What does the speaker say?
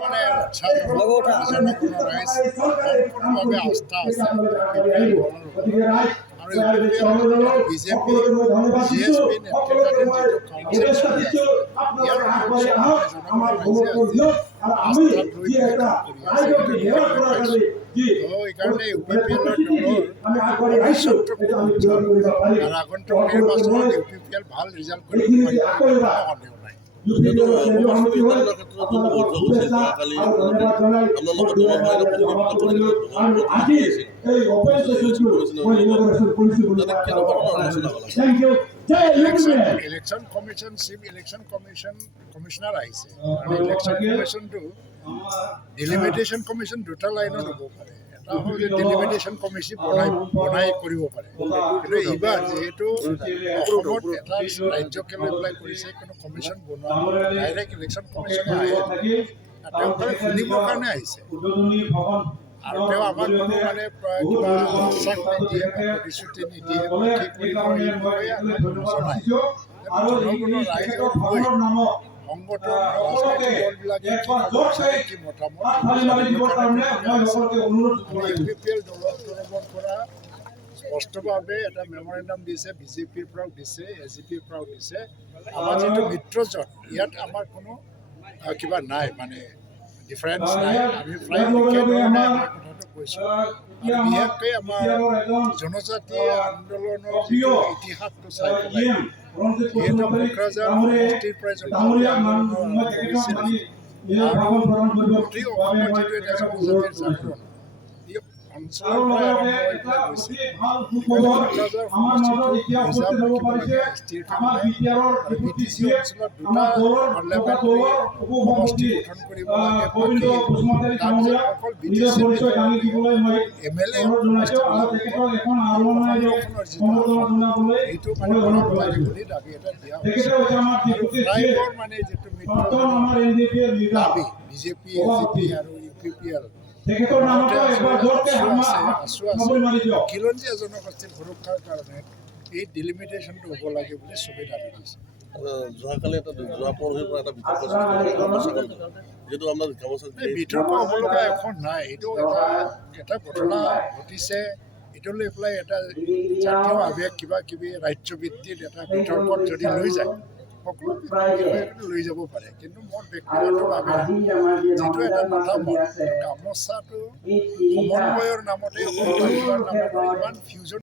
মানে জনগণৰ ৰাইজ সম্পূৰ্ণভাৱে আস্থা আছে আৰু বিজেপি GSP নেতৃত্বাধীন যিটো কাউন্সিল চলি আছে ইয়াৰ জনগণৰ ৰাইজে আজি আস্থাত লৈ কৰি আছে এইকাৰণে UPPL দলৰ ভৱিষ্যতটো খুব উজ্জ্বল আৰু আগন্তুক নিৰ্বাচনত UPPL ভাল ৰিজাল্ট কৰিব পাৰিব সন্দেহ নাই। Election commission chief election commissioner আহিছে আৰু ইলেকশ্যন কমিশ্যনটো ডেলিমিটেশ্যন কমিশ্যন দুটা লাইনত হ'ব পাৰে। এটা হ'ল যে ডেলিমিটেশ্যন কমিশ্যন বনাই কৰিব পাৰে, কিন্তু এইবাৰ যিহেতু অসমত এটা ৰাজ্যকে লৈ পেলাই কৰিছে কোনো কমিশ্যন বনোৱা ডাইৰেক্ট ইলেকশ্যন কমিশ্যনে আহে তেওঁ শুনিবৰ কাৰণে আহিছে আৰু তেওঁ আমাক কোনো মানে কিবা আশ্বাস নিদিয়ে বা প্ৰতিশ্ৰুতি নিদিয়ে কি কৰিব এই বিষয়ে আমাক জনায়। জনগণৰ ৰাইজৰ হৈ সংগঠন ৰাজনৈতিক দলবিলাকে কি ক'ব বিচাৰে কি মতামত UPPL দলৰ তৰফৰ পৰা স্পষ্টভাৱে এটা মেমৰেণ্ডাম দিছে, বিজেপিৰ পৰাও দিছে, SGPৰ পৰাও দিছে। আমাৰ যিটো মিত্ৰজোঁট ইয়াত আমাৰ কোনো কিবা নাই, মানে ডিফাৰেঞ্চ নাই। আমি প্ৰায় একেধৰণে আমাৰ কথাটো কৈছোঁ আৰু বিশেষকৈ আমাৰ জনজাতীয় আন্দোলনৰ যিটো ইতিহাসটো চাই পেলাই যিহেতু কোকৰাঝাৰ সমষ্টিৰ পৰাই জনজাতীয় আন্দোলনৰ হৈছিল আৰু গোটেই অসমত যিটো এটা জনজাতিৰ জাগৰণ এই অঞ্চলৰ পৰাই আৰম্ভ হৈ পেলাই গৈছে। কোকৰাঝাৰ সমষ্টিটো ৰিজাৰ্ভ ৰাখিবলগীয়া STৰ কাৰণে আৰু BTC অঞ্চলত দুটা পাৰ্লিয়ামেণ্টাৰী সমষ্টি গঠন কৰিব লাগে। বাকী তাৰপিছত অকল BTC MLA সমষ্টিবিলাকৰ যিটো এইটো মানে বনাব লাগে বুলি দাবী এটা দিয়া হৈছে আৰু প্ৰায়বোৰ মানে যিটো মিত্ৰজোঁটৰ দাবী বিজেপি SGP আৰু UPPL খিলঞ্জীয়া জনগোষ্ঠীৰ সুৰক্ষাৰ কাৰণে এই ডিলিমিটেশ্যনটো হ'ব লাগে বুলি চবেই দাবী দিছে। যোৱাকালি যোৱা পৰহিৰ পৰা এটা বিতৰ্ক হ'ব লগা এখন নাই। এইটো এটা ঘটনা ঘটিছে, এইটো লৈ পেলাই এটা জাতীয় আৱেগ কিবা কিবি ৰাজ্যভিত্তিত এটা বিতৰ্কত যদি লৈ যায় সকলো বিষয়টো লৈ যাব পাৰে, কিন্তু মোৰ ব্যক্তিগতভাৱে যিটো এটা মতামত গামোচাটো সমন্বয়ৰ নামতে নামতে ইমান ফিউজন